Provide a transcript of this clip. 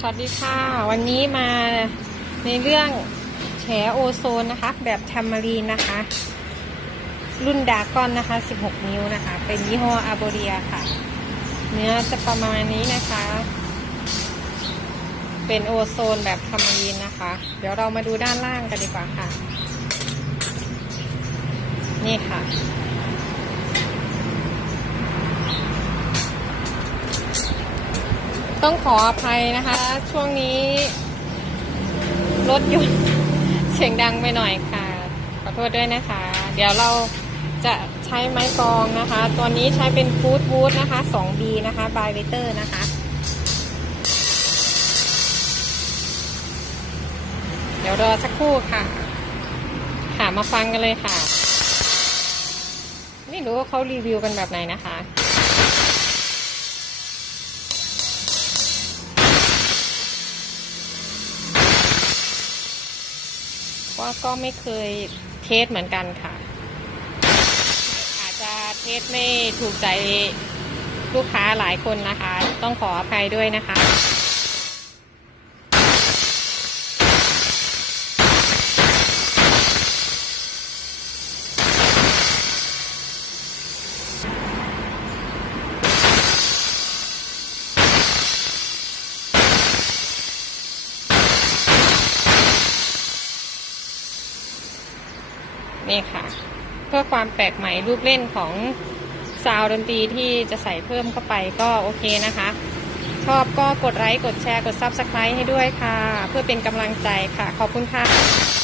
สวัสดีค่ะ วันนี้มาในเรื่องแฉโอโซนนะคะ แบบแทมมารีนนะคะ รุ่นดากอนนะคะ 16 นิ้วนะคะ เป็นยี่ห้ออาโบเรียค่ะ เนื้อจะประมาณนี้นะคะ เป็นโอโซนแบบแทมมารีนนะคะ เดี๋ยวเรามาดูด้านล่างกันดีกว่าค่ะ นี่ค่ะ ต้องขออภัยนะคะ ช่วงนี้ รถยนต์เสียงดังไปหน่อยค่ะ ขอโทษด้วยนะคะ เดี๋ยวเราจะใช้ไม้กองนะคะ ตัวนี้ใช้เป็นฟูดวูดนะคะ 2B นะคะบายเวเตอร์นะคะ เดี๋ยวรอสักครู่ค่ะ ค่ะมาฟังกันเลยค่ะ ไม่รู้ว่าเขารีวิวกันแบบไหนนะคะ ว่าก็ไม่เคยเทสเหมือนกันค่ะ อาจจะเทสไม่ถูกใจลูกค้าหลายคนนะคะ ต้องขออภัยด้วยนะคะ นี่ค่ะ เพื่อความแปลกใหม่รูปเล่นของซาวดนตรีที่จะใส่เพิ่มเข้าไปก็โอเคนะคะ ชอบก็กดไลค์กดแชร์กดซับสไครต์ให้ด้วยค่ะ เพื่อเป็นกำลังใจค่ะ ขอบคุณค่ะ